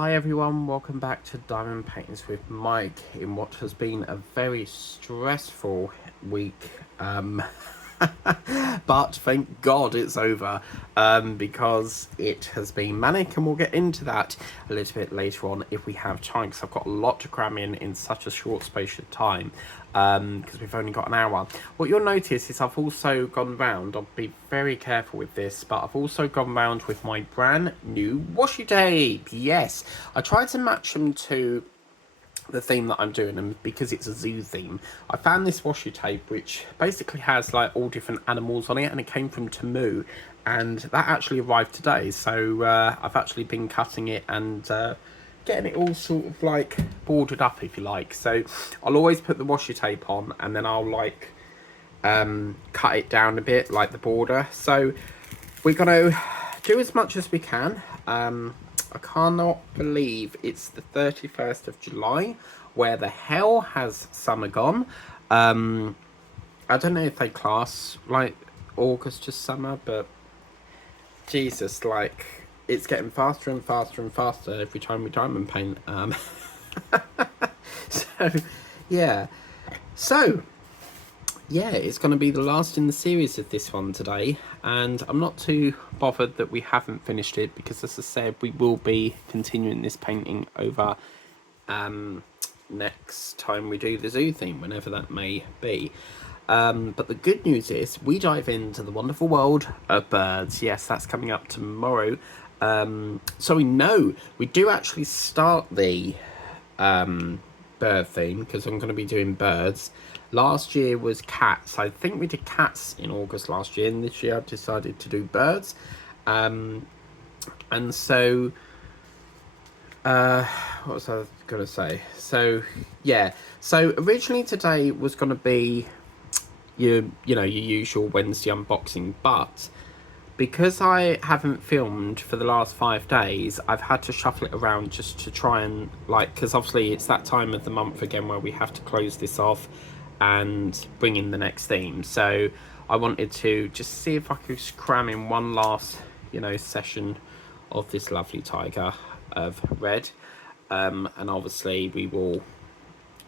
Hi everyone, welcome back to Diamond Paintings with Mike in what has been a very stressful week. But thank God it's over, because it has been manic, and we'll get into that a little bit later on if we have time, because I've got a lot to cram in such a short space of time, because we've only got an hour. What you'll notice is I've also gone round, I'll be very careful with this, but I've also gone round with my brand new washi tape. Yes, I tried to match them to the theme that I'm doing, and because it's a zoo theme, I found this washi tape which basically has like all different animals on it, and it came from Temu, and that actually arrived today. So I've actually been cutting it and getting it all sort of like bordered up, if you like. So I'll always put the washi tape on, and then I'll like cut it down a bit, like the border. So we're gonna do as much as we can. I cannot believe it's the 31st of July. Where the hell has summer gone? I don't know if they class like August as summer, but Jesus, like it's getting faster and faster and faster every time we diamond paint. So yeah, so yeah, it's going to be the last in the series of this one today, and I'm not too bothered that we haven't finished it, because as I said, we will be continuing this painting over next time we do the zoo theme, whenever that may be. But the good news is we dive into the wonderful world of birds. Yes, that's coming up tomorrow. So we do actually start the bird theme, because I'm going to be doing birds. Last year was cats. I think we did cats in August last year, and this year I've decided to do birds. And so what was I going to say? So yeah, so originally today was going to be your usual Wednesday unboxing, but because I haven't filmed for the last 5 days, I've had to shuffle it around just to try and because obviously it's that time of the month again where we have to close this off and bring in the next theme. So I wanted to just see if I could cram in one last session of this lovely tiger of red, and obviously we will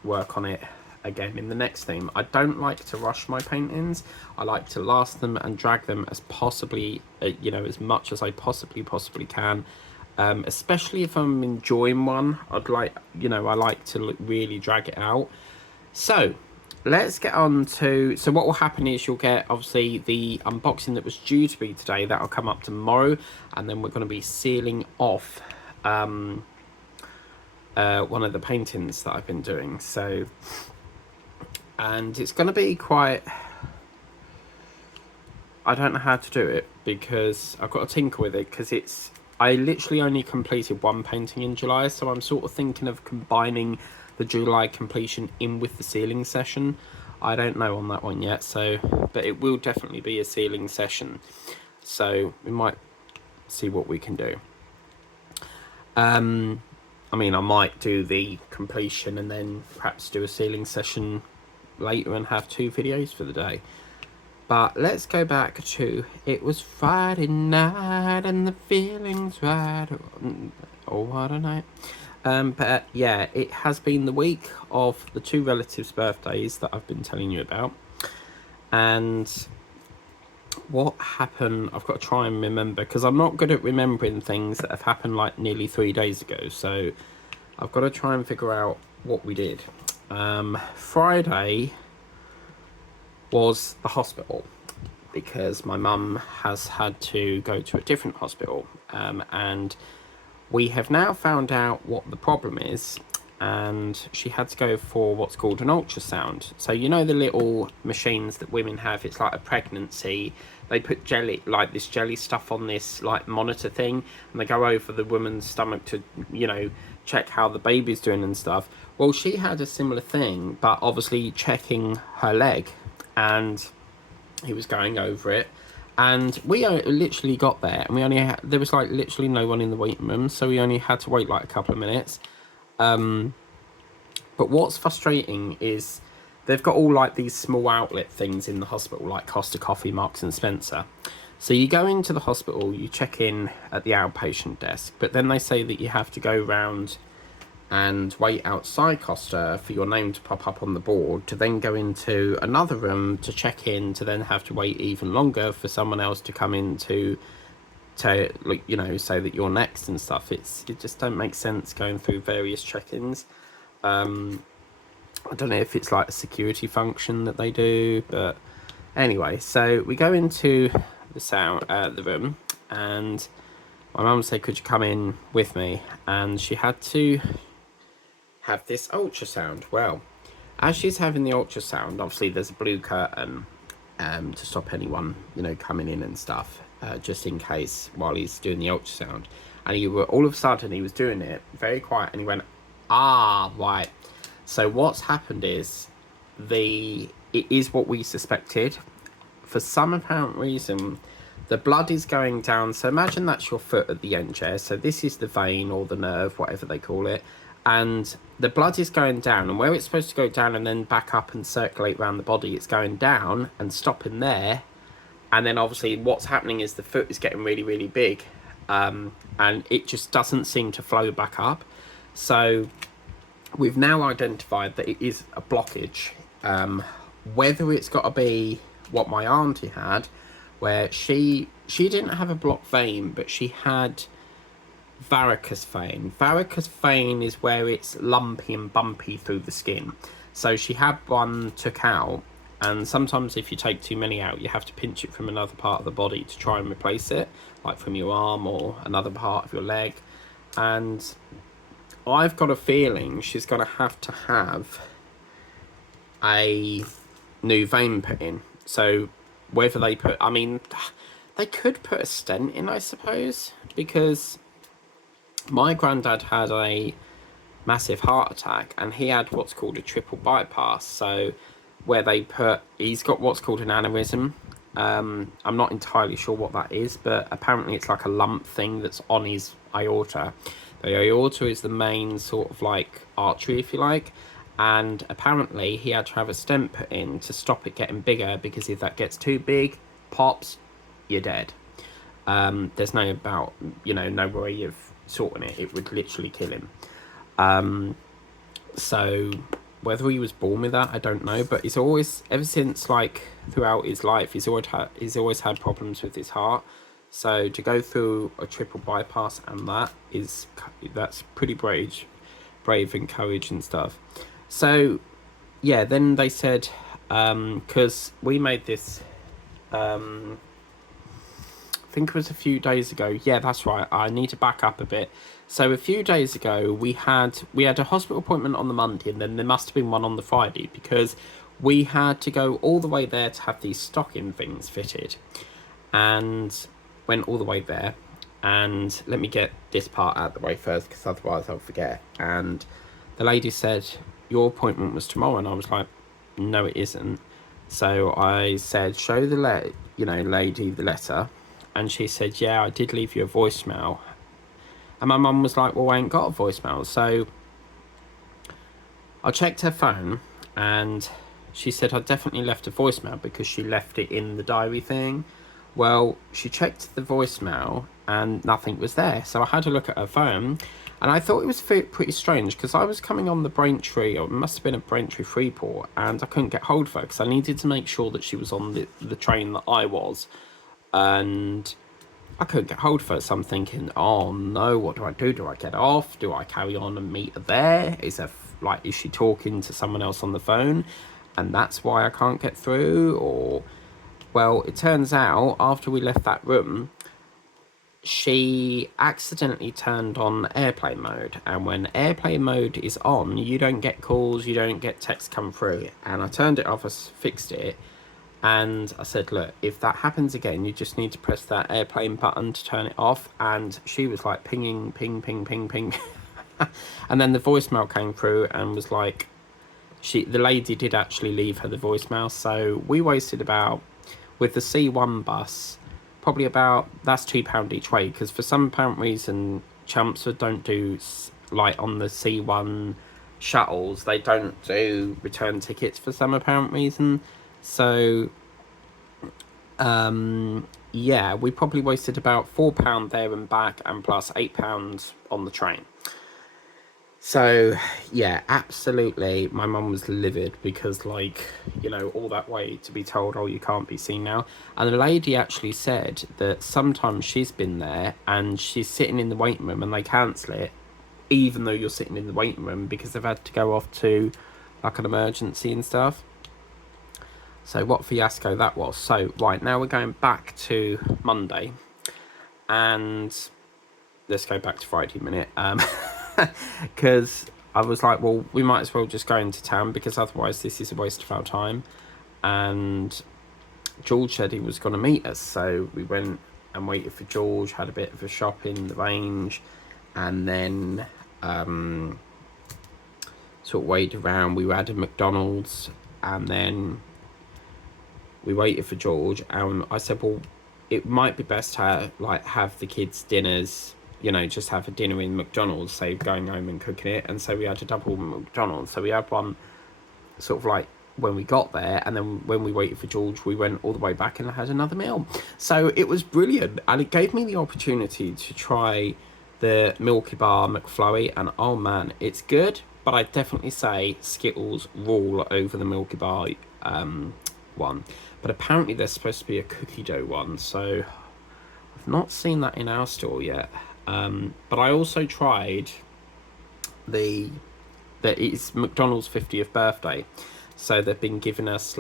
work on it again in the next theme. I don't like to rush my paintings. I like to last them and drag them as possibly as much as I possibly can, especially if I'm enjoying one. I like to really drag it out. So let's get on to, so what will happen is you'll get obviously the unboxing that was due to be today. That'll come up tomorrow, and then we're going to be sealing off one of the paintings that I've been doing. So, and it's going to be quite, I don't know how to do it, because I've got to tinker with it, because I literally only completed one painting in July, so I'm sort of thinking of combining the July completion in with the sealing session. I don't know on that one yet, so, but it will definitely be a sealing session, so we might see what we can do. I mean, I might do the completion and then perhaps do a sealing session later and have 2 videos for the day. But let's go back to, it was Friday night and the feeling's right. Oh, what a night. But yeah, it has been the week of the 2 relatives' birthdays that I've been telling you about. And what happened, I've got to try and remember, because I'm not good at remembering things that have happened like nearly 3 days ago. So I've got to try and figure out what we did. Friday was the hospital, because my mum has had to go to a different hospital, and we have now found out what the problem is, and she had to go for what's called an ultrasound. So the little machines that women have, it's like a pregnancy, they put jelly, like this jelly stuff on this like monitor thing, and they go over the woman's stomach to check how the baby's doing and stuff. Well, she had a similar thing, but obviously checking her leg, and he was going over it, and we literally got there, and we only had, there was like literally no one in the waiting room, so we only had to wait like a couple of minutes. But what's frustrating is they've got all like these small outlet things in the hospital, like Costa Coffee, Marks and Spencer. So you go into the hospital, you check in at the outpatient desk, but then they say that you have to go round and wait outside Costa for your name to pop up on the board, to then go into another room to check in, to then have to wait even longer for someone else to come in to like, you know, say that you're next and stuff. It just don't make sense going through various check-ins. I don't know if it's like a security function that they do, but anyway, so we go into the room, and my mum said, could you come in with me? And she had to have this ultrasound. Well, as she's having the ultrasound, obviously there's a blue curtain to stop anyone, you know, coming in and stuff, just in case while he's doing the ultrasound. And all of a sudden he was doing it very quiet, and he went, ah, right. So what's happened is it is what we suspected. For some apparent reason, the blood is going down. So imagine that's your foot at the end, yeah? So this is the vein or the nerve, whatever they call it. And the blood is going down, and where it's supposed to go down and then back up and circulate around the body, it's going down and stopping there. And then obviously what's happening is the foot is getting really, really big, and it just doesn't seem to flow back up. So we've now identified that it is a blockage. Whether it's got to be what my auntie had, where she didn't have a blocked vein, but she had varicose vein. Varicose vein is where it's lumpy and bumpy through the skin. So she had one took out, and sometimes if you take too many out, you have to pinch it from another part of the body to try and replace it, like from your arm or another part of your leg. And I've got a feeling she's going to have a new vein put in. So whether they put, I mean, they could put a stent in, I suppose, because my granddad had a massive heart attack, and he had what's called a triple bypass. So where he's got what's called an aneurysm. I'm not entirely sure what that is, but apparently it's like a lump thing that's on his aorta. The aorta is the main sort of like artery, if you like, and apparently he had to have a stent put in to stop it getting bigger, because if that gets too big, pops, you're dead. There's no way of sorting it. It would literally kill him. So whether he was born with that, I don't know, but he's always, ever since, like, throughout his life, he's always had problems with his heart. So to go through a triple bypass, and that's pretty brave and courage and stuff. So yeah, then they said, because we made this, I think it was a few days ago. Yeah, that's right. I need to back up a bit. So a few days ago, we had a hospital appointment on the Monday, and then there must have been one on the Friday, because we had to go all the way there to have these stocking things fitted, and went all the way there. And let me get this part out of the way first, because otherwise I'll forget. And the lady said, your appointment was tomorrow, and I was like, no, it isn't. So I said, show the lady the letter. And she said, yeah, I did leave you a voicemail. And my mum was like, well, I ain't got a voicemail. So I checked her phone, and she said I definitely left a voicemail, because she left it in the diary thing. Well, she checked the voicemail and nothing was there. So I had to look at her phone, and I thought it was pretty strange, because I was coming on the Braintree, or it must have been a Braintree Freeport, and I couldn't get hold of her, because I needed to make sure that she was on the train that I was. And I couldn't get hold of her, so I'm thinking, oh no, what do I do? Do I get off? Do I carry on and meet her there? Is she talking to someone else on the phone, and that's why I can't get through? Or, well, it turns out after we left that room, she accidentally turned on airplane mode, and when airplane mode is on, you don't get calls, you don't get texts come through. And I turned it off, I fixed it, and I said, look, if that happens again, you just need to press that airplane button to turn it off. And she was like pinging, ping, ping, ping, ping. And then the voicemail came through and was like, the lady did actually leave her the voicemail. So we wasted with the C1 bus, probably that's £2 each way, because for some apparent reason, Chelmsford don't do, like on the C1 shuttles, they don't do return tickets for some apparent reason. So yeah, we probably wasted about £4 there and back, and plus £8 on the train. So, yeah, absolutely. My mum was livid because, like, all that way to be told, oh, you can't be seen now. And the lady actually said that sometimes she's been there and she's sitting in the waiting room and they cancel it, even though you're sitting in the waiting room, because they've had to go off to, like, an emergency and stuff. So, what fiasco that was. So, right, now we're going back to Monday. And let's go back to Friday a minute. Because I was like, well, we might as well just go into town because otherwise this is a waste of our time. And George said he was going to meet us, so we went and waited for George, had a bit of a shop in the range, and then sort of waited around. We had a McDonald's, and then we waited for George, and I said, well, it might be best to have the kids' dinners, just have a dinner in McDonald's, save going home and cooking it. And so we had a double McDonald's. So we had one sort of like when we got there, and then when we waited for George, we went all the way back and had another meal. So it was brilliant, and it gave me the opportunity to try the Milky Bar McFlurry, and oh man, it's good. But I definitely say Skittles rule over the Milky Bar one. But apparently there's supposed to be a cookie dough one, so I've not seen that in our store yet. But I also tried it's McDonald's 50th birthday, so they've been giving us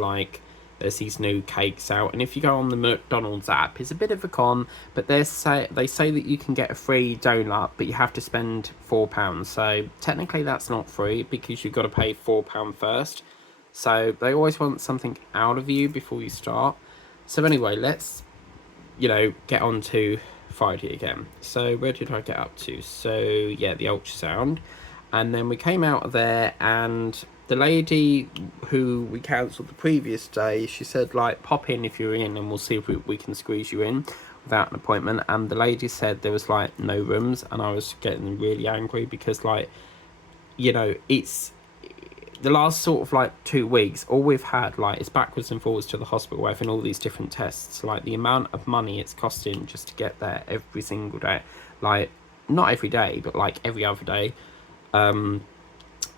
there's these new cakes out, and if you go on the McDonald's app, it's a bit of a con, but they say that you can get a free donut, but you have to spend £4. So technically that's not free because you've got to pay £4 first. So they always want something out of you before you start. So anyway, let's get on to Friday again. So where did I get up to? So yeah, the ultrasound. And then we came out of there, and the lady who we cancelled the previous day, she said, pop in if you're in and we'll see if we can squeeze you in without an appointment. And the lady said there was no rooms, and I was getting really angry because it's the last sort of 2 weeks, all we've had is backwards and forwards to the hospital, having all these different tests. The amount of money it's costing just to get there every single day, not every day, but every other day.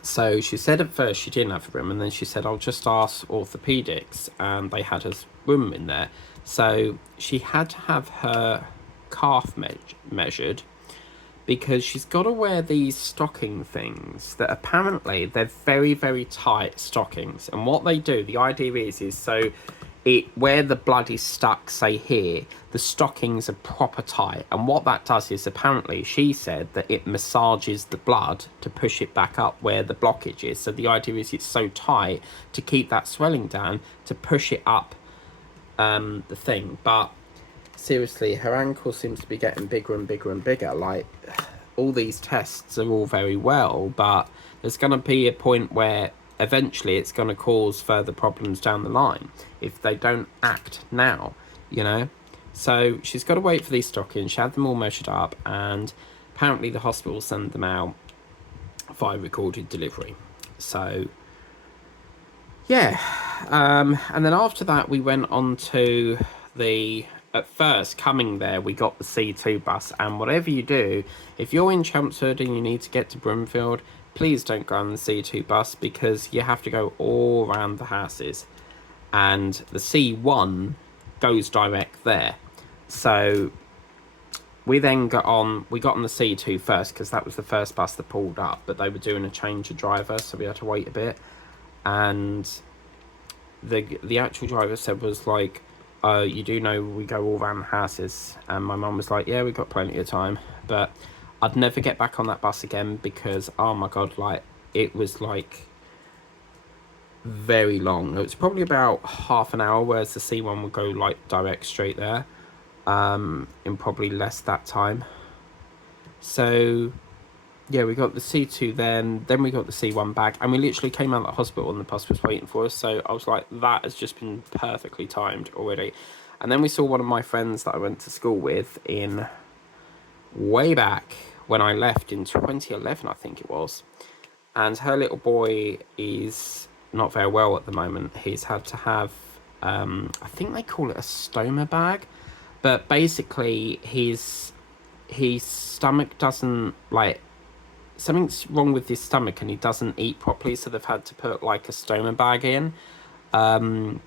So she said at first she didn't have a room, and then she said, I'll just ask orthopedics, and they had a room in there. So she had to have her calf measured, because she's got to wear these stocking things that apparently they're very, very tight stockings. And what they do, the idea is so where the blood is stuck, say here, the stockings are proper tight. And what that does is, apparently she said that it massages the blood to push it back up where the blockage is. So the idea is it's so tight to keep that swelling down, to push it up the thing. But seriously, her ankle seems to be getting bigger and bigger and bigger. All these tests are all very well, but there's going to be a point where eventually it's going to cause further problems down the line if they don't act now, So she's got to wait for these stockings. She had them all measured up, and apparently the hospital send them out via recorded delivery. So yeah, and then after that we went on to at first, coming there, we got the C2 bus, and whatever you do, if you're in Chelmsford and you need to get to Broomfield, please don't go on the C2 bus, because you have to go all around the houses, and the C1 goes direct there. So we then got on the C2 first, because that was the first bus that pulled up, but they were doing a change of driver, so we had to wait a bit. And the actual driver said was you do know we go all around the houses. And my mum was like, yeah, we've got plenty of time. But I'd never get back on that bus again, because oh my god, it was very long. It was probably about half an hour, whereas the C1 would go direct straight there in probably less that time. So yeah, we got the C2 then we got the C1 back, and we literally came out of the hospital and the bus was waiting for us. So I was like, that has just been perfectly timed already. And then we saw one of my friends that I went to school with in way back when I left in 2011, I think it was. And her little boy is not very well at the moment. He's had to have, I think they call it a stoma bag. But basically, his stomach doesn't like something's wrong with his stomach, and he doesn't eat properly. So they've had to put like a stoma bag in,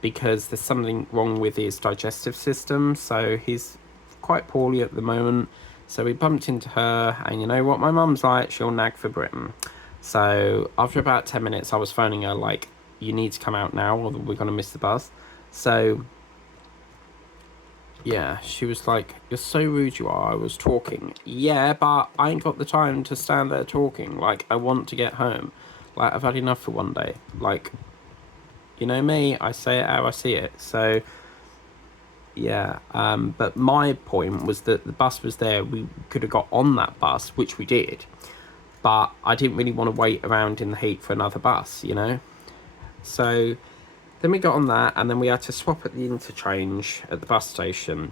because there's something wrong with his digestive system. So he's quite poorly at the moment. So we bumped into her, and you know what my mum's like, she'll nag for Britain. So after about 10 minutes, I was phoning her like, you need to come out now or we're going to miss the bus. So yeah, she was like, you're so rude you are. I was talking. Yeah, but I ain't got the time to stand there talking. Like, I want to get home. Like, I've had enough for one day. Like, you know me, I say it how I see it. So yeah, but my point was that the bus was there. We could have got on that bus, which we did, but I didn't really want to wait around in the heat for another bus, you know. So then we got on that, and then we had to swap at the interchange at the bus station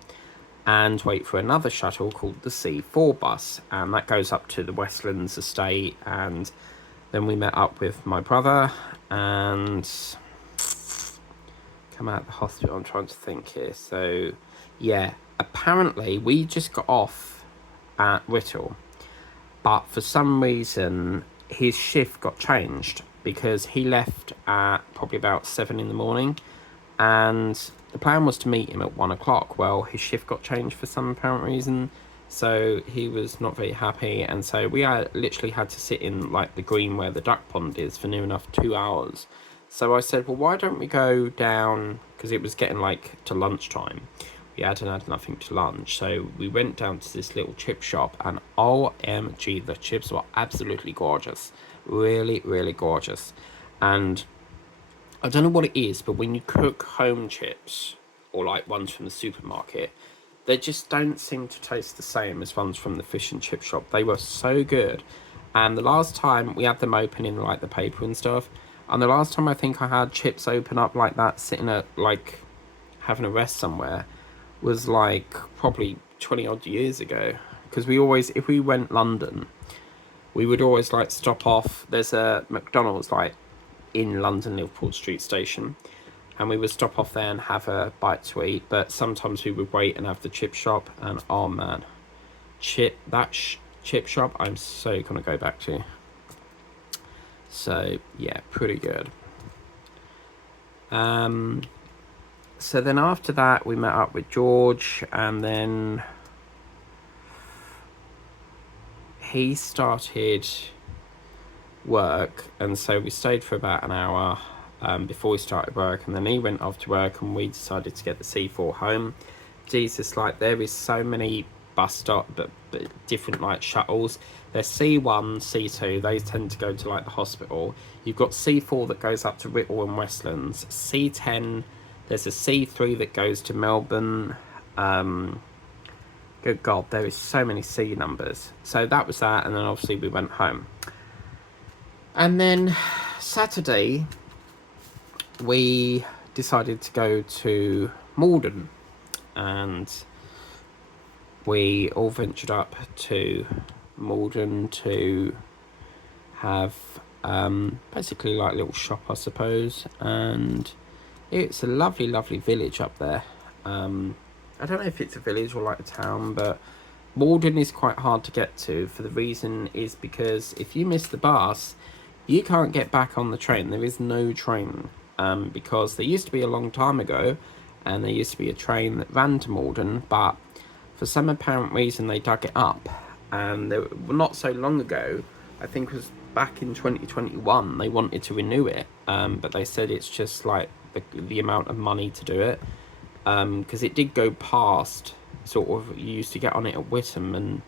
and wait for another shuttle called the C4 bus, and that goes up to the Westlands estate. And then we met up with my brother and come out of the hospital. I'm trying to think here. So yeah, apparently we just got off at Whittle, but for some reason his shift got changed because he left at probably about 7 in the morning, and the plan was to meet him at 1 o'clock. Well, his shift got changed for some apparent reason, so he was not very happy, and so we literally had to sit in like the green where the duck pond is for near enough 2 hours. So I said, well, why don't we go down, because it was getting like to lunchtime. We hadn't had nothing to lunch, so we went down to this little chip shop, and OMG, the chips were absolutely gorgeous. Really, really gorgeous. And I don't know what it is, but when you cook home chips, or like ones from the supermarket, they just don't seem to taste the same as ones from the fish and chip shop. They were so good. And the last time we had them open in like the paper and stuff, and the last time I think I had chips open up like that, sitting at like having a rest somewhere, was like probably 20 odd years ago. Because we always, if we went London, we would always like stop off. There's a McDonald's like in London Liverpool Street Station, and we would stop off there and have a bite to eat. But sometimes we would wait and have the chip shop, and oh man, chip shop I'm so gonna go back to. So yeah, pretty good. So then after that we met up with George, and then he started work, and so we stayed for about an hour before we started work, and then he went off to work, and we decided to get the C4 home. Jesus, like there is so many bus stop but different like shuttles. There's C1, C2, they tend to go to like the hospital. You've got C4 that goes up to Whittle and Westlands. C10, there's a C3 that goes to Melbourne. Good God, there is so many C numbers. So that was that, and then obviously we went home. And then Saturday, we decided to go to Maldon, and we all ventured up to Maldon to have basically like a little shop, I suppose. And it's a lovely, lovely village up there. I don't know if it's a village or like a town, but Maldon is quite hard to get to, for the reason is because if you miss the bus, you can't get back on the train. There is no train, because there used to be a long time ago, and there used to be a train that ran to Maldon, but for some apparent reason they dug it up, and not so long ago, I think it was back in 2021, they wanted to renew it, but they said it's just like the amount of money to do it, because it did go past, sort of, you used to get on it at Witham and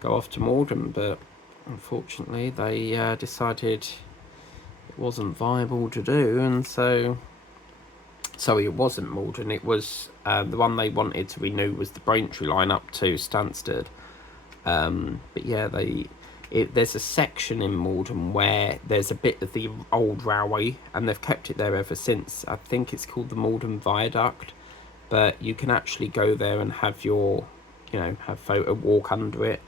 go off to Maldon, but unfortunately they decided it wasn't viable to do, and so it wasn't Maldon, it was the one they wanted to renew was the Braintree line up to Stansted. But yeah, there's a section in Maldon where there's a bit of the old railway, and they've kept it there ever since. I think it's called the Maldon Viaduct, but you can actually go there and have your, have photo walk under it.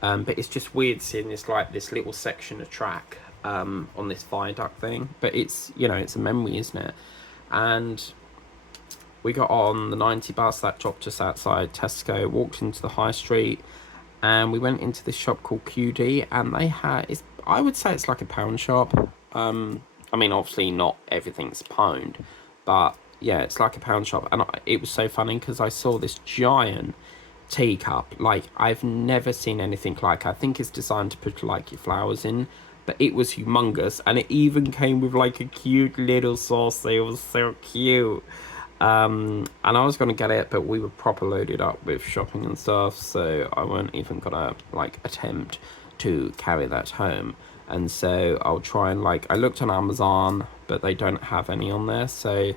But it's just weird seeing this little section of track on this viaduct thing. But it's, it's a memory, isn't it? And we got on the 90 bus that dropped us outside Tesco, walked into the high street, and we went into this shop called QD, and they had, I would say it's like a pound shop. I mean, obviously not everything's pound, but yeah, it's like a pound shop. And it was so funny because I saw this giant teacup. Like, I've never seen anything like it. I think it's designed to put like your flowers in, but it was humongous, and it even came with like a cute little saucer. It was so cute. And I was gonna get it, but we were proper loaded up with shopping and stuff, so I weren't even gonna like attempt to carry that home. And so I'll try and like, I looked on Amazon, but they don't have any on there, so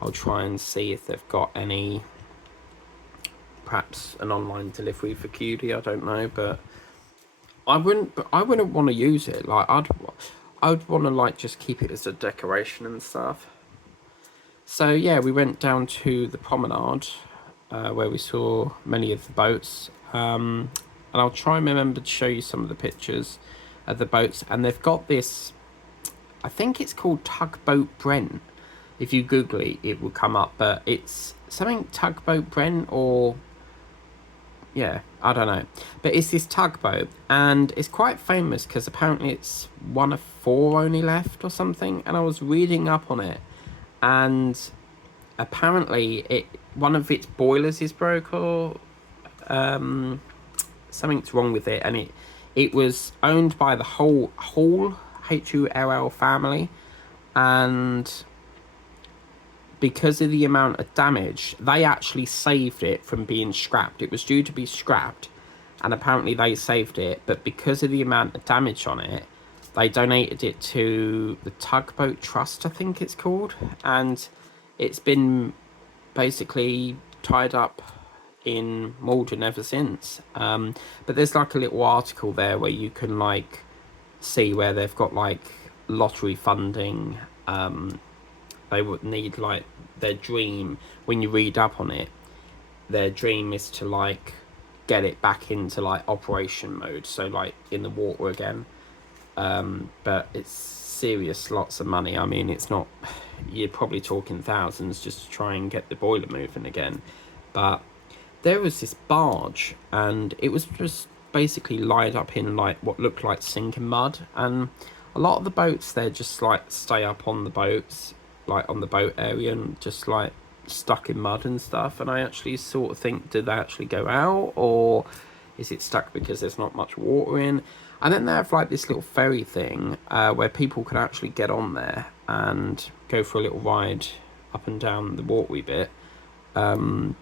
I'll try and see if they've got any, perhaps an online delivery for QD. I don't know, but I wouldn't want to use it. Like, I'd want to like just keep it as a decoration and stuff. So yeah, we went down to the promenade, where we saw many of the boats. And I'll try and remember to show you some of the pictures of the boats. And they've got this, I think it's called Tugboat Brent. If you Google it, it will come up. But it's something Tugboat Brent, or yeah, I don't know. But it's this tugboat, and it's quite famous because apparently it's one of 4 only left or something. And I was reading up on it, and apparently one of its boilers is broke, or something's wrong with it, and it was owned by the whole Hull Hull family, and because of the amount of damage, they actually saved it from being scrapped. It was due to be scrapped, and apparently they saved it, but because of the amount of damage on it, they donated it to the Tugboat Trust, I think it's called, and it's been basically tied up in Maldon ever since. But there's like a little article there where you can like see where they've got like lottery funding. They would need like their dream, when you read up on it, their dream is to like get it back into like operation mode, so like in the water again. But it's serious, lots of money. I mean, it's not, you're probably talking thousands just to try and get the boiler moving again. But there was this barge, and it was just basically lined up in like what looked like sinking mud, and a lot of the boats there just like stay up on the boats, like on the boat area, and just like stuck in mud and stuff. And I actually sort of think, did they actually go out, or is it stuck because there's not much water in? And then they have like this little ferry thing, where people can actually get on there and go for a little ride up and down the watery bit. And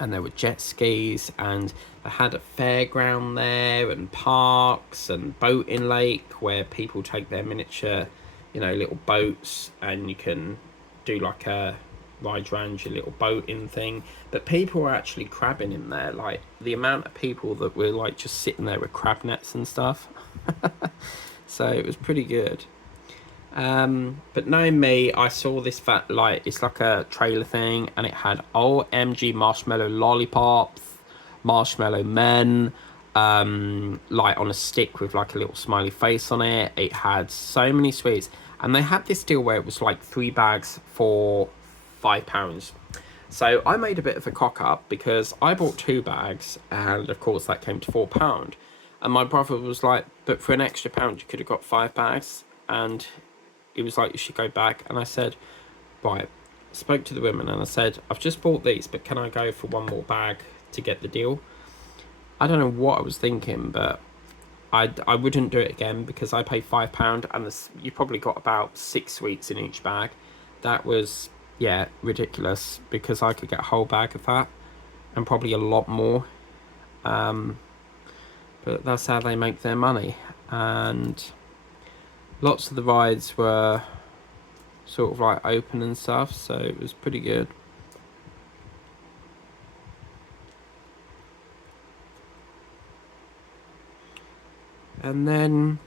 there were jet skis, and they had a fairground there, and parks, and boating lake where people take their miniature, little boats, and you can do like a ride around your little boating thing. But people were actually crabbing in there, like the amount of people that were like just sitting there with crab nets and stuff. So it was pretty good. But knowing me, I saw this fat, like, it's like a trailer thing, and it had OMG marshmallow lollipops, marshmallow men, like on a stick with like a little smiley face on it. It had so many sweets, and they had this deal where it was like 3 bags for £5. So I made a bit of a cock up because I bought 2 bags, and of course that came to £4. And my brother was like, but for an extra £1 you could have got 5 bags. And he was like, you should go back. And I said, right, spoke to the women, and I said, I've just bought these, but can I go for 1 more bag to get the deal? I don't know what I was thinking, but I wouldn't do it again, because I paid £5, and you probably got about 6 sweets in each bag. That was, yeah, ridiculous, because I could get a whole bag of that and probably a lot more. But that's how they make their money. And lots of the rides were sort of like open and stuff, so it was pretty good. And then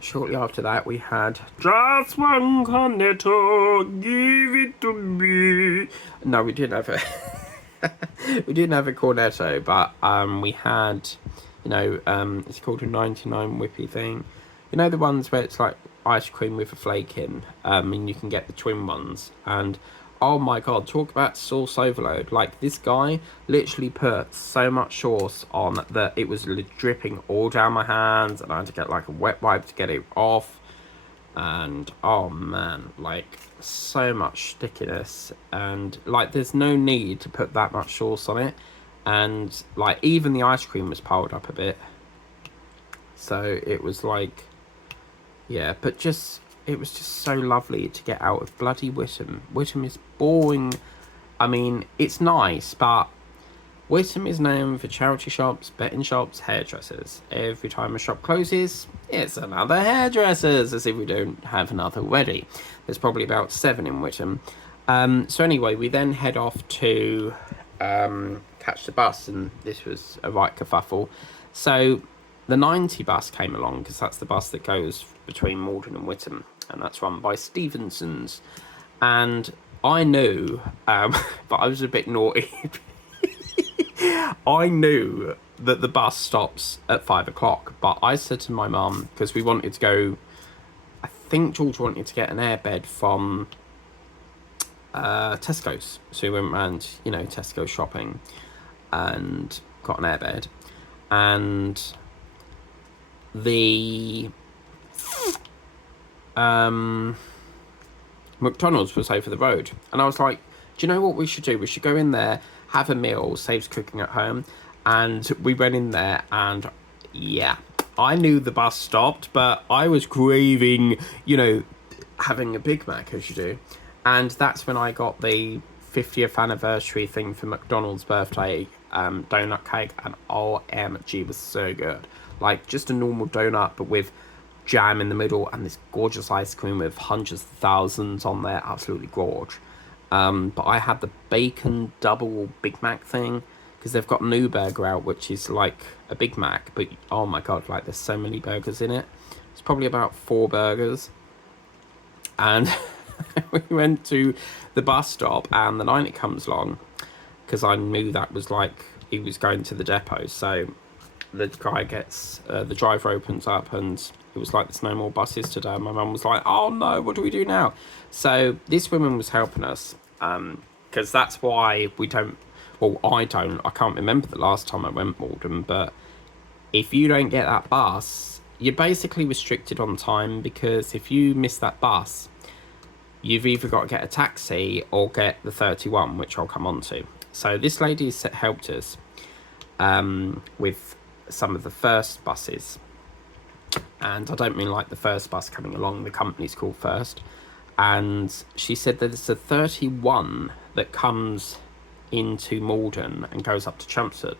shortly after that we had Just One Cornetto, Give It To Me. No, we didn't have a we didn't have a cornetto, but we had, it's called a 99 whippy thing. The ones where it's like ice cream with a flake in, and you can get the twin ones. And Oh my god, talk about sauce overload. Like, this guy literally put so much sauce on that it was dripping all down my hands, and I had to get like a wet wipe to get it off. And oh man, like, so much stickiness, and like, there's no need to put that much sauce on it. And like, even the ice cream was piled up a bit. So it was like, yeah, but just, it was just so lovely to get out of bloody Witham. Witham is boring. I mean, it's nice, but Witham is known for charity shops, betting shops, hairdressers. Every time a shop closes, it's another hairdresser's, as if we don't have another already. There's probably about 7 in Witham. So anyway, we then head off to catch the bus, and this was a right kerfuffle. So the 90 bus came along, because that's the bus that goes between Malden and Witham, and that's run by Stevenson's. And I knew, but I was a bit naughty. I knew that the bus stops at 5 o'clock, but I said to my mum, because we wanted to go, I think George wanted to get an airbed from Tesco's. So we went around, Tesco shopping and got an airbed. And the McDonald's was over the road. And I was like, do you know what we should do? We should go in there, have a meal, saves cooking at home. And we went in there, and yeah, I knew the bus stopped, but I was craving, having a Big Mac, as you do. And that's when I got the 50th anniversary thing for McDonald's birthday donut cake, and OMG, was so good. Like, just a normal donut, but with jam in the middle, and this gorgeous ice cream with hundreds of thousands on there. Absolutely gorge. But I had the bacon double Big Mac thing, because they've got a new burger out, which is like a Big Mac, but oh my god, like, there's so many burgers in it. It's probably about 4 burgers. And we went to the bus stop, and the 90 comes along, because I knew that was like, he was going to the depot. So the guy gets, the driver opens up, and it was like, there's no more buses today. And my mum was like, oh no, what do we do now? So this woman was helping us, because that's why we don't, well, I can't remember the last time I went Malden, but if you don't get that bus, you're basically restricted on time, because if you miss that bus, you've either got to get a taxi or get the 31, which I'll come on to. So this lady helped us with some of the first buses. And I don't mean like the first bus coming along, the company's called First. And she said that it's a 31 that comes into Malden and goes up to Chelmsford.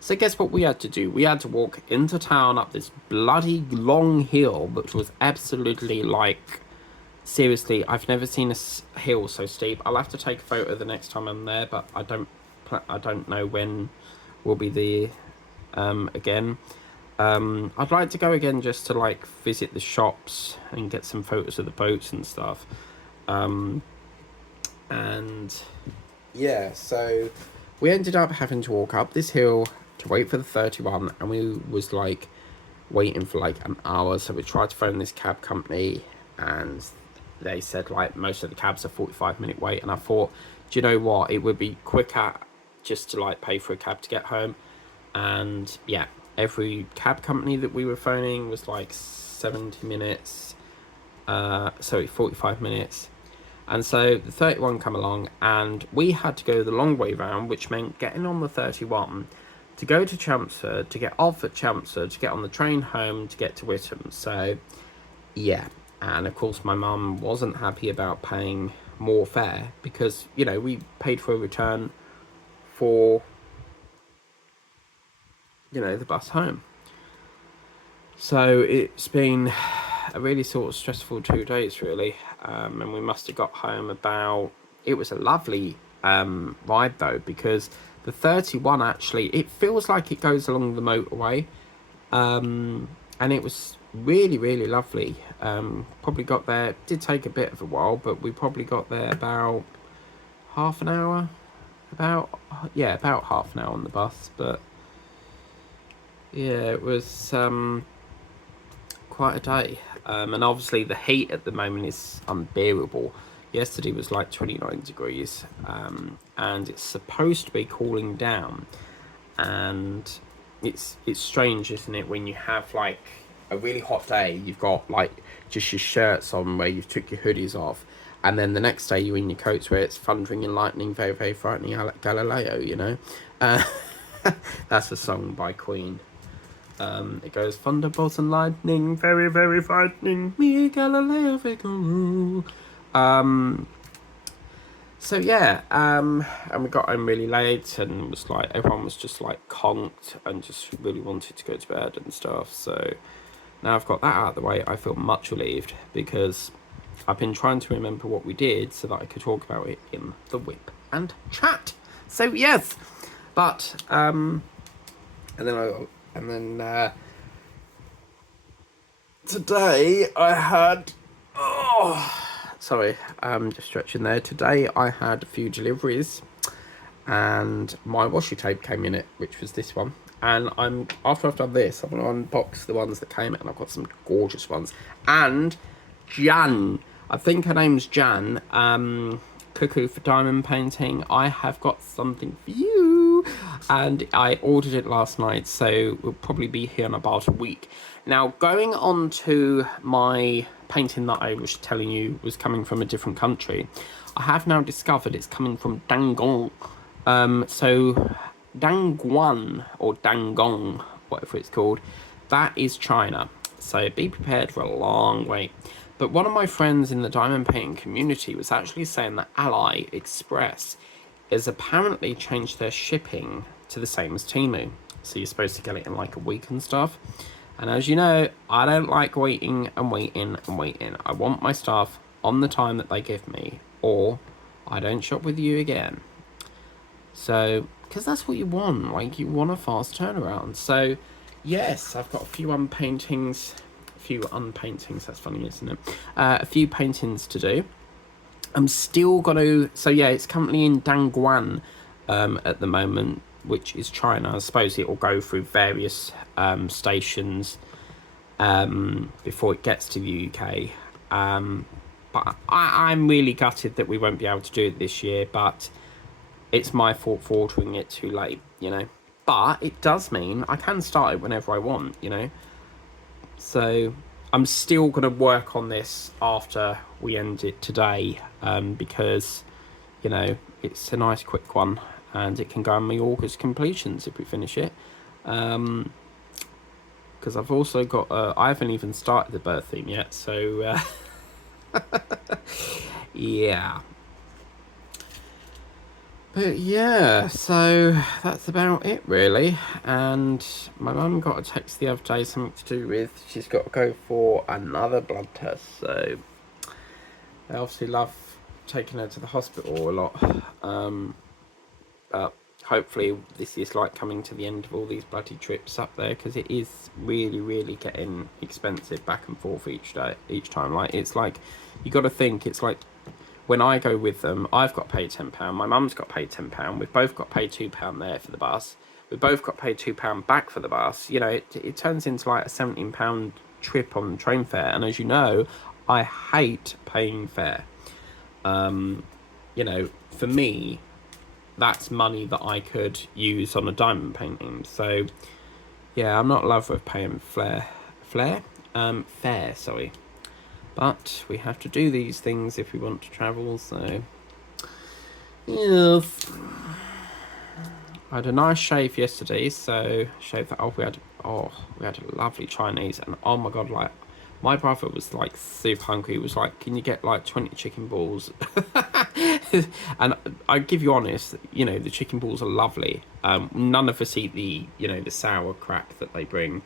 So guess what we had to do? We had to walk into town up this bloody long hill, which was absolutely like, seriously, I've never seen a hill so steep. I'll have to take a photo the next time I'm there, but I don't know when we'll be there again. I'd like to go again just to like visit the shops and get some photos of the boats and stuff. And yeah, so we ended up having to walk up this hill to wait for the 31, and we was like waiting for like an hour. So we tried to phone this cab company, and they said like most of the cabs are 45-minute wait. And I thought, do you know what, it would be quicker just to like pay for a cab to get home. And yeah, every cab company that we were phoning was like 70 minutes, 45 minutes. And so the 31 come along, and we had to go the long way round, which meant getting on the 31 to go to Chelmsford, to get off at Chelmsford, to get on the train home, to get to Witham. So yeah, and of course my mum wasn't happy about paying more fare, because we paid for a return for the bus home. So it's been a really sort of stressful 2 days, really. And we must have got home about, it was a lovely ride though, because the 31 actually, it feels like it goes along the motorway, and it was really, really lovely. Probably got there, it did take a bit of a while, but we probably got there about half an hour, about half an hour on the bus. But yeah, it was quite a day. And obviously the heat at the moment is unbearable. Yesterday was like 29 degrees, and it's supposed to be cooling down. And it's strange, isn't it, when you have like a really hot day, you've got like just your shirts on where you've took your hoodies off, and then the next day you're in your coats where it's thundering and lightning, very, very frightening, like Galileo, you know. Uh, that's a song by Queen. It goes, thunderbolts and lightning, very, very frightening, me, Galileo Figaro. So yeah, and we got home really late, and was like, everyone was just like conked and just really wanted to go to bed and stuff. So now I've got that out of the way, I feel much relieved, because I've been trying to remember what we did so that I could talk about it in the whip and chat. So yes, but today I had, sorry, just stretching there. Today I had a few deliveries, and my washi tape came in it, which was this one. And after I've done this, I'm going to unbox the ones that came in, and I've got some gorgeous ones. And Jan, I think her name's Jan, Cuckoo for Diamond Painting, I have got something for you. And I ordered it last night, so we'll probably be here in about a week. Now, going on to my painting that I was telling you was coming from a different country, I have now discovered it's coming from Dangong. So Dangguan, or Dangong, whatever it's called, that is China. So be prepared for a long wait. But one of my friends in the diamond painting community was actually saying that Ally Express has apparently changed their shipping to the same as Temu. So you're supposed to get it in like a week and stuff. And as you know, I don't like waiting and waiting and waiting. I want my stuff on the time that they give me, or I don't shop with you again. So, because that's what you want, like you want a fast turnaround. So, yes, I've got a few unpaintings, that's funny, isn't it? A few paintings to do. I'm still going to, so yeah, it's currently in Dangguan at the moment, which is China. I suppose it will go through various stations before it gets to the UK. But I'm really gutted that we won't be able to do it this year, but it's my fault for ordering it too late, you know. But it does mean I can start it whenever I want, you know. So I'm still going to work on this after we end it today, because, you know, it's a nice quick one, and it can go on my August completions if we finish it. Because I've also got, I haven't even started the bird theme yet, so yeah. But yeah, so that's about it really. And my mum got a text the other day, something to do with she's got to go for another blood test. So they obviously love taking her to the hospital a lot. But hopefully this is like coming to the end of all these bloody trips up there, because it is really, really getting expensive back and forth each time. Like, it's like, you got to think, it's like, when I go with them, I've got paid £10. My mum's got paid £10. We've both got paid £2 there for the bus. We've both got paid £2 back for the bus. You know, it turns into like a £17 trip on train fare. And as you know, I hate paying fare. You know, for me, that's money that I could use on a diamond painting. So, yeah, I'm not in love with paying fare. Sorry. But we have to do these things if we want to travel, so yes. I had a nice shave yesterday, so shaved that off. We had a lovely Chinese, and oh my god, like, my brother was like super hungry. He was like, can you get like 20 chicken balls? And I give you honest, you know, the chicken balls are lovely. None of us eat the, you know, the sour crap that they bring,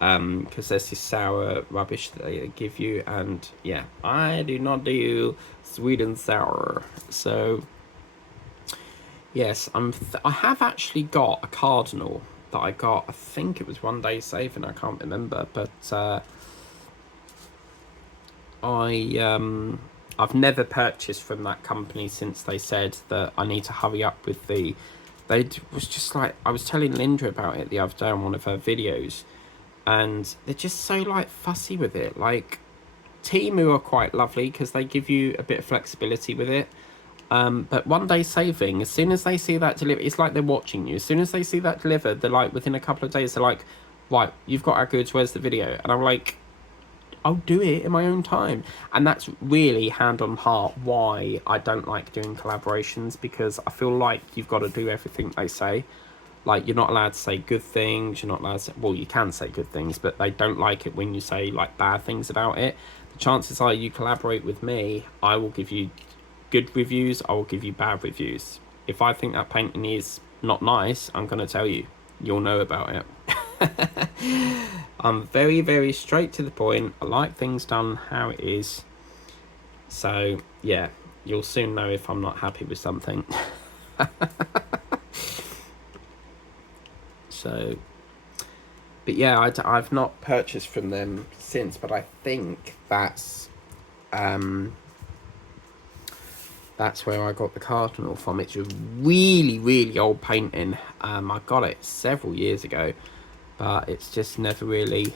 because there's this sour rubbish that they give you, and yeah, I do not do sweet and sour. So yes, I have actually got a cardinal that I got, I think it was One Day Saving, I can't remember, but I've never purchased from that company since they said that I need to hurry up with the, they was just like, I was telling Linda about it the other day on one of her videos, and they're just so like fussy with it. Like, Temu are quite lovely because they give you a bit of flexibility with it. But one day saving, as soon as they see that deliver, it's like they're watching you. As soon as they see that delivered, they're like, within a couple of days, they're like, right, you've got our goods, where's the video? And I'm like, I'll do it in my own time. And that's really hand on heart why I don't like doing collaborations, because I feel like you've got to do everything they say. Like, you're not allowed to say good things, you're not allowed to say, well, you can say good things, but they don't like it when you say like bad things about it. The chances are you collaborate with me, I will give you good reviews, I will give you bad reviews. If I think that painting is not nice, I'm going to tell you. You'll know about it. I'm very, very straight to the point. I like things done how it is. So, yeah, you'll soon know if I'm not happy with something. So, but yeah, I've not purchased from them since, but I think that's where I got the Cardinal from. It's a really, really old painting. I got it several years ago, but it's just never really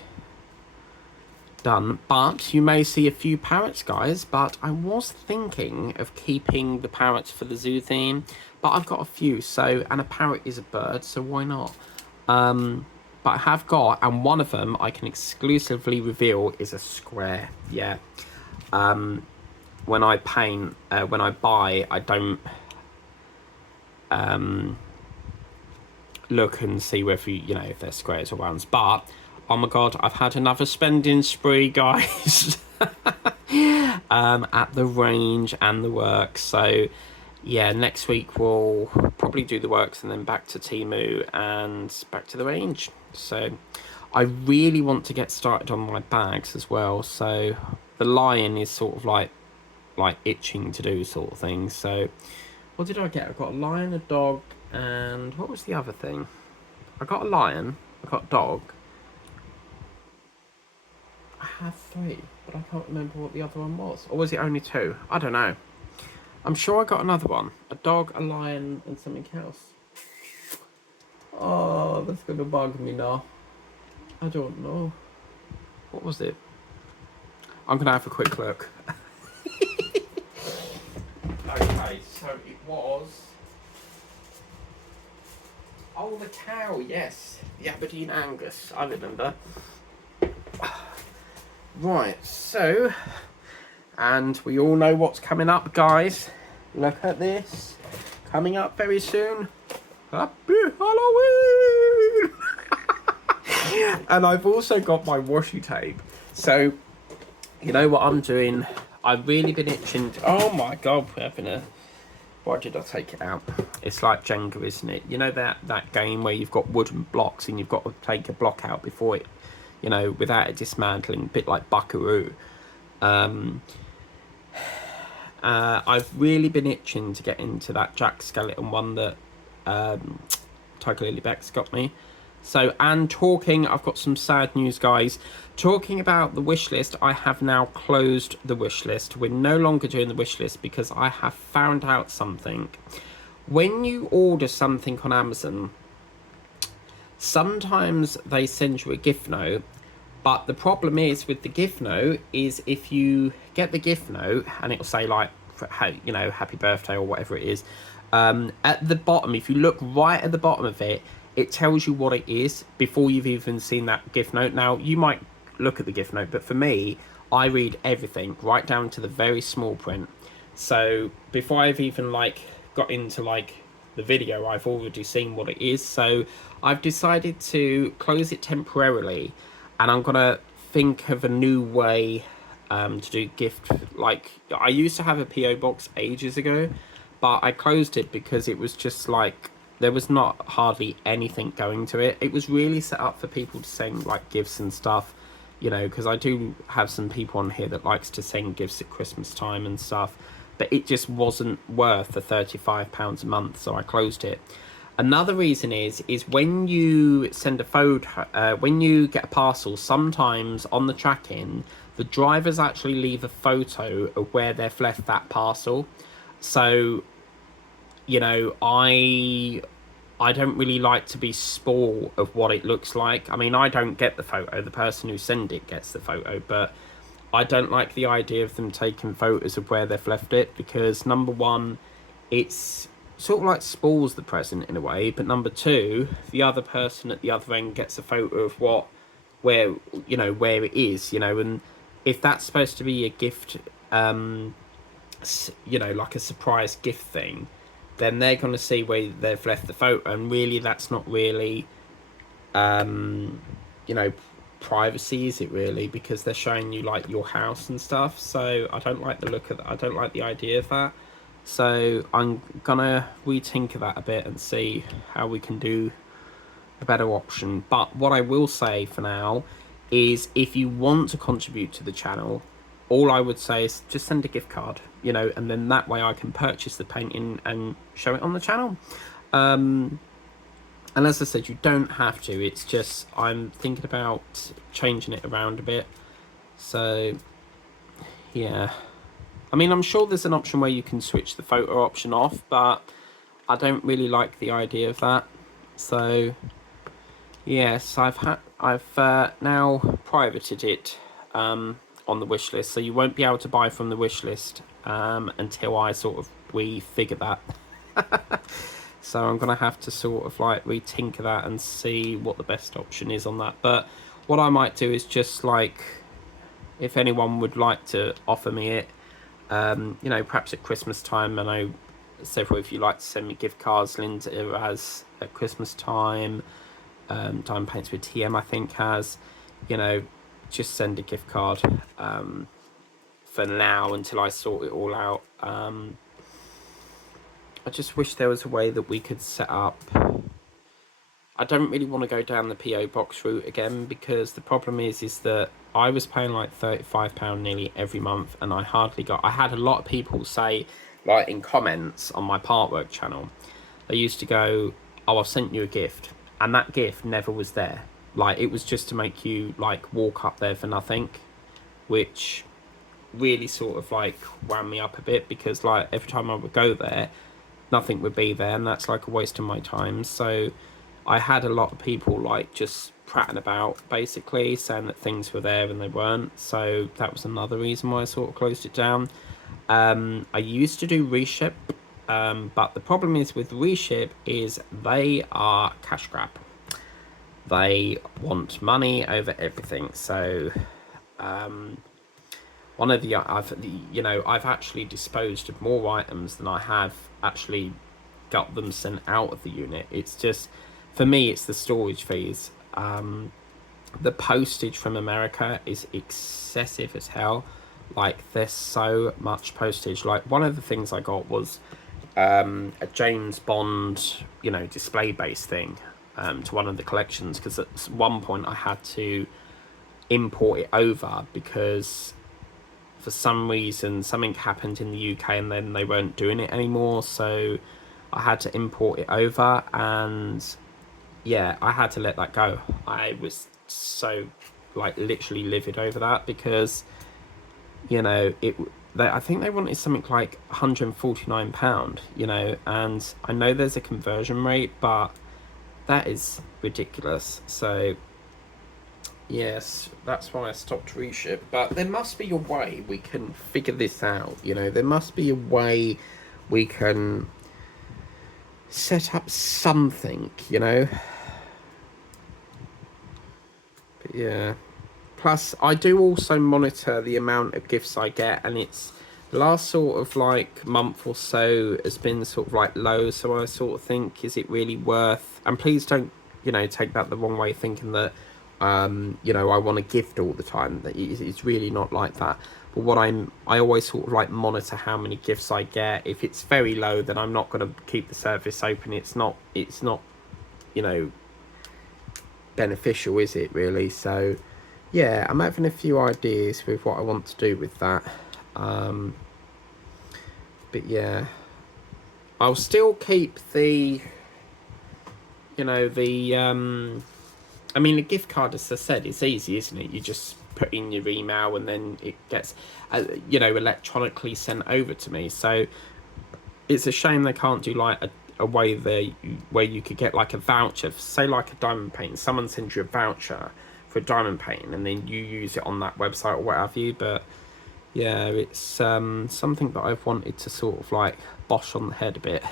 done. But you may see a few parrots, guys, but I was thinking of keeping the parrots for the zoo theme, but I've got a few, so, and a parrot is a bird, so why not? But I have got, and one of them I can exclusively reveal is a square. Yeah. When I paint, when I buy, I don't look and see whether, you know, if they're squares or rounds. But, oh my god, I've had another spending spree, guys. At the range and the works. So, yeah, next week we'll probably do the works and then back to Temu and back to the range. So I really want to get started on my bags as well. So the lion is sort of like itching to do sort of thing. So what did I get? I got a lion, a dog, and what was the other thing? I got a lion, I got a dog. I have 3, but I can't remember what the other one was. Or was it only 2? I don't know. I'm sure I got another one. A dog, a lion, and something else. Oh, that's gonna bug me now. I don't know. What was it? I'm gonna have a quick look. Okay, so it was... Oh, the cow, yes. The Aberdeen Angus, I remember. Right, so... And we all know what's coming up, guys. Look at this. Coming up very soon. Happy Halloween! And I've also got my washi tape. So, you know what I'm doing? I've really been itching. Oh my god, we're having a... Why did I take it out? It's like Jenga, isn't it? You know that game where you've got wooden blocks and you've got to take a block out before it, you know, without it dismantling, a bit like Buckaroo. I've really been itching to get into that Jack Skeleton one that Tiger Lily Beck's got me. So, and talking, I've got some sad news, guys. Talking about the wish list, I have now closed the wish list. We're no longer doing the wish list because I have found out something. When you order something on Amazon, sometimes they send you a gift note. But the problem is with the gift note is if you get the gift note and it'll say like, you know, happy birthday or whatever it is, at the bottom, if you look right at the bottom of it, it tells you what it is before you've even seen that gift note. Now, you might look at the gift note, but for me, I read everything right down to the very small print. So before I've even like got into like the video, I've already seen what it is. So I've decided to close it temporarily. And I'm gonna think of a new way to do gift. Like, I used to have a PO box ages ago, but I closed it because it was just like there was not hardly anything going to it. It was really set up for people to send like gifts and stuff, you know, because I do have some people on here that likes to send gifts at Christmas time and stuff, but it just wasn't worth the £35 a month, so I closed it. Another reason is when you send a photo, when you get a parcel, sometimes on the tracking, the drivers actually leave a photo of where they've left that parcel. So, you know, I don't really like to be spoiled of what it looks like. I mean, I don't get the photo. The person who sent it gets the photo, but I don't like the idea of them taking photos of where they've left it, because number one, it's sort of like spoils the present in a way, but number two, the other person at the other end gets a photo of where, where it is, and if that's supposed to be a gift, like a surprise gift thing, then they're going to see where they've left the photo, and really that's not really, you know, privacy, is it really? Because they're showing you like your house and stuff. So I don't like the look of that. I don't like the idea of that. So I'm gonna retinker that a bit and see how we can do a better option. But what I will say for now is, if you want to contribute to the channel, all I would say is just send a gift card, and then that way I can purchase the painting and show it on the channel. And as I said, you don't have to. It's just I'm thinking about changing it around a bit. So, yeah. I mean, I'm sure there's an option where you can switch the photo option off, but I don't really like the idea of that. So, yes, I've now privated it on the wish list, so you won't be able to buy from the wish list until I sort of refigure that. So I'm going to have to sort of like retinker that and see what the best option is on that. But what I might do is just like, if anyone would like to offer me it, perhaps at Christmas time. I know several of you like to send me gift cards. Linda has at Christmas time. Diamond Paints with TM, I think, has. Just send a gift card for now until I sort it all out. I just wish there was a way that we could set up. I don't really want to go down the PO box route again, because the problem is that I was paying like £35 nearly every month, and I had a lot of people say, like in comments on my Partwork channel, they used to go, "Oh, I've sent you a gift," and that gift never was there. Like, it was just to make you like walk up there for nothing, which really sort of like wound me up a bit, because like every time I would go there, nothing would be there, and that's like a waste of my time. So I had a lot of people like just prattling about, basically saying that things were there and they weren't. So that was another reason why I sort of closed it down. I used to do Reship, but the problem is with Reship is they are cash grab. They want money over everything. So one of I've actually disposed of more items than I have actually got them sent out of the unit. It's just, for me, it's the storage fees. The postage from America is excessive as hell. Like, there's so much postage. Like, one of the things I got was a James Bond, display base thing to one of the collections, because at one point I had to import it over because for some reason something happened in the UK and then they weren't doing it anymore, so I had to import it over, and yeah, I had to let that go. I was so like literally livid over that, because I think they wanted something like £149, and I know there's a conversion rate, but that is ridiculous. So yes, that's why I stopped Reship. But there must be a way we can figure this out. There must be a way we can set up something. But yeah. Plus, I do also monitor the amount of gifts I get, and it's the last sort of like month or so has been sort of like low. So I sort of think, is it really worth? And please don't, take that the wrong way, thinking that I want to gift all the time. That it's really not like that. But I always sort of like monitor how many gifts I get. If it's very low, then I'm not going to keep the service open. It's not beneficial, is it really? So yeah, I'm having a few ideas with what I want to do with that. But yeah, I'll still keep the I mean, a gift card, as I said, it's easy, isn't it? You just put in your email and then it gets, electronically sent over to me. So it's a shame they can't do like a way there where you could get like a voucher, say like a Diamond Paint. Someone sends you a voucher for diamond painting, and then you use it on that website or what have you. But yeah, it's something that I've wanted to sort of like bosh on the head a bit.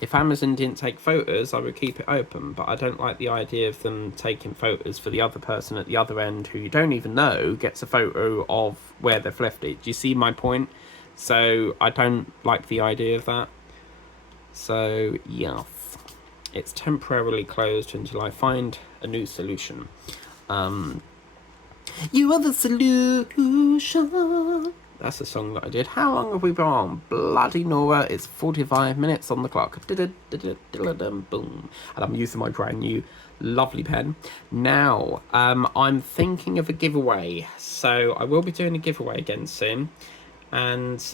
If Amazon didn't take photos, I would keep it open, but I don't like the idea of them taking photos for the other person at the other end who you don't even know gets a photo of where they've left it. Do you see my point? So I don't like the idea of that. So yes, it's temporarily closed until I find a new solution. You are the solution. That's a song that I did. How long have we been on? Bloody Nora, it's 45 minutes on the clock. Boom. And I'm using my brand new lovely pen. Now, I'm thinking of a giveaway. So I will be doing a giveaway again soon. And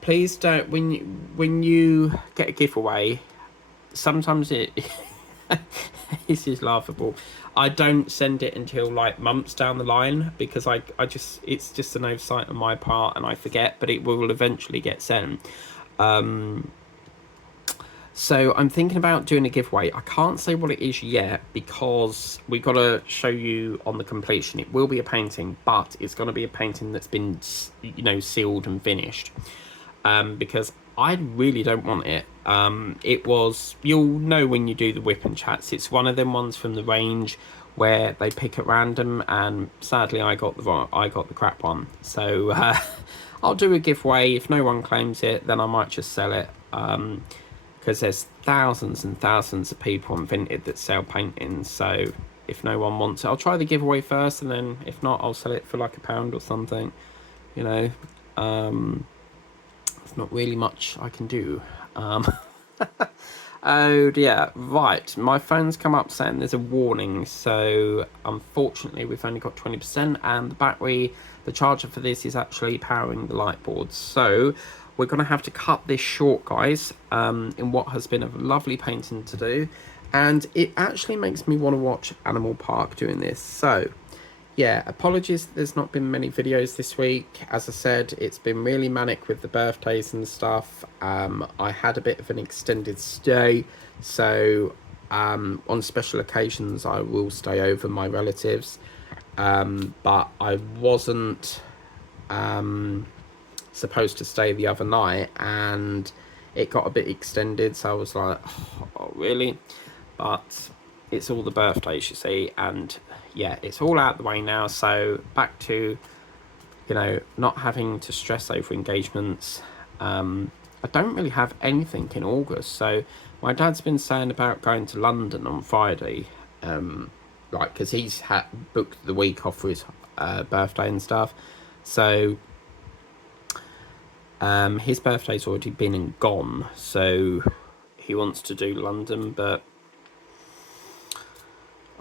please don't, when you get a giveaway, sometimes it... this is laughable. I don't send it until like months down the line because I just, it's just an oversight on my part and I forget, but it will eventually get sent. So I'm thinking about doing a giveaway. I can't say what it is yet because we got to show you on the completion. It will be a painting, but it's going to be a painting that's been, you know, sealed and finished. Because I really don't want it. It was, you'll know when you do the whip and chats, it's one of them ones from the range where they pick at random, and sadly I got the crap one. So I'll do a giveaway. If no one claims it, then I might just sell it. Because there's thousands and thousands of people on Vinted that sell paintings. So if no one wants it, I'll try the giveaway first, and then if not, I'll sell it for like £1 or something. You know. There's not really much I can do. Oh dear, right, my phone's come up saying there's a warning, so unfortunately we've only got 20%, and the battery, the charger for this is actually powering the light board, so we're going to have to cut this short, guys, in what has been a lovely painting to do, and it actually makes me want to watch Animal Park doing this. So yeah, apologies there's not been many videos this week. As I said, it's been really manic with the birthdays and stuff. I had a bit of an extended stay, so on special occasions I will stay over my relatives, but I wasn't supposed to stay the other night, and it got a bit extended, so I was like, oh really? But it's all the birthdays, you see, and yeah, it's all out the way now, so back to, you know, not having to stress over engagements. I don't really have anything in August, so my dad's been saying about going to London on Friday, like, because he's had booked the week off for his birthday and stuff, so his birthday's already been and gone, so he wants to do London, but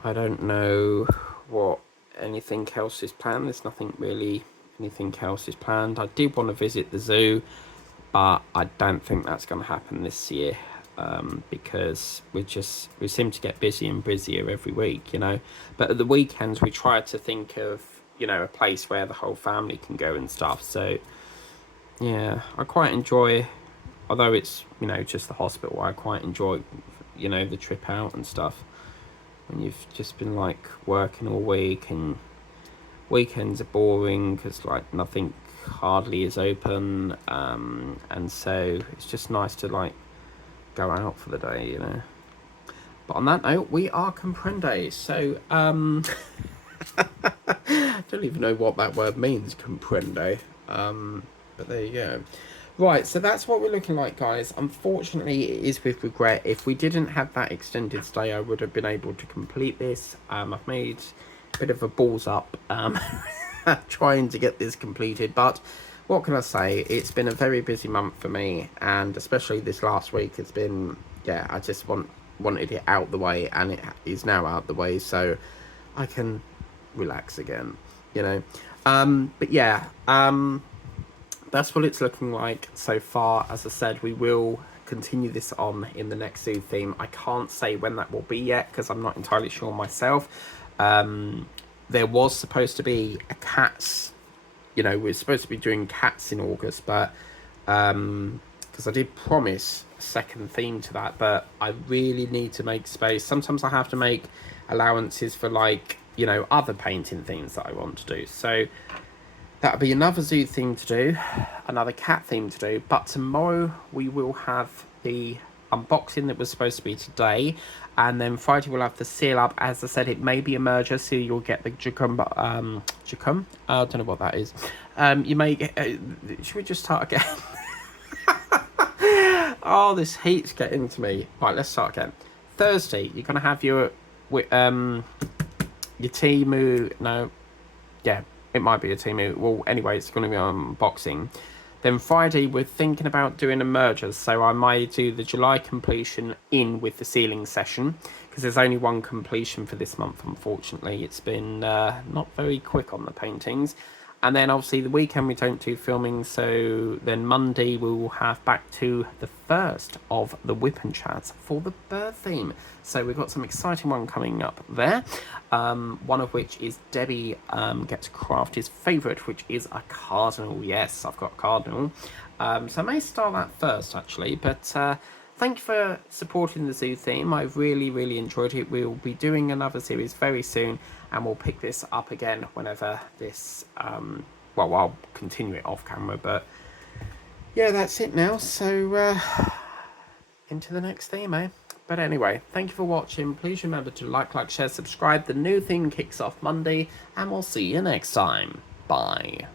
I don't know what anything else is planned. There's nothing really, anything else is planned. I did want to visit the zoo, but I don't think that's going to happen this year, because we seem to get busier and busier every week, you know. But at the weekends we try to think of, you know, a place where the whole family can go and stuff. So yeah, I quite enjoy, although it's, you know, just the hospital, I quite enjoy, you know, the trip out and stuff. When you've just been like working all week and weekends are boring because like nothing hardly is open, and so it's just nice to like go out for the day, you know. But on that note, we are comprende, so I don't even know what that word means, comprende, but there you go. Right, so that's what we're looking like, guys. Unfortunately, it is with regret. If we didn't have that extended stay, I would have been able to complete this. I've made a bit of a balls up trying to get this completed, but what can I say? It's been a very busy month for me, and especially this last week, it's been, yeah, I just wanted it out the way, and it is now out the way, so I can relax again, you know. But yeah, that's what it's looking like so far. As I said, we will continue this on in the next zoo theme. I can't say when that will be yet because I'm not entirely sure myself. There was supposed to be a cats, you know, we're supposed to be doing cats in August, but because I did promise a second theme to that, but I really need to make space. Sometimes I have to make allowances for, like, you know, other painting things that I want to do. So that'll be another zoo theme to do, another cat theme to do. But tomorrow we will have the unboxing that was supposed to be today, and then Friday we'll have the seal up. As I said, it may be a merger, so you'll get the Jacum. I don't know what that is. You may get. Should we just start again? Oh, this heat's getting to me. Right, let's start again. Thursday, you're gonna have your Temu. No, yeah, it might be a Temu. Well, anyway, it's gonna be unboxing. Then Friday, we're thinking about doing a merger, so I might do the July completion in with the sealing session, because there's only one completion for this month, unfortunately. It's been not very quick on the paintings. And then obviously the weekend we don't do filming, so then Monday we will have back to the first of the Whip and Chats for the bird theme. So we've got some exciting one coming up there. One of which is Debbie gets Crafty's favourite, which is a cardinal. Yes, I've got a cardinal. So I may start that first actually, but thank you for supporting the zoo theme. I really, really enjoyed it. We'll be doing another series very soon, and we'll pick this up again whenever this, well, I'll continue it off camera, but yeah, that's it now. So, into the next theme, eh? But anyway, thank you for watching. Please remember to like, share, subscribe. The new theme kicks off Monday, and we'll see you next time. Bye.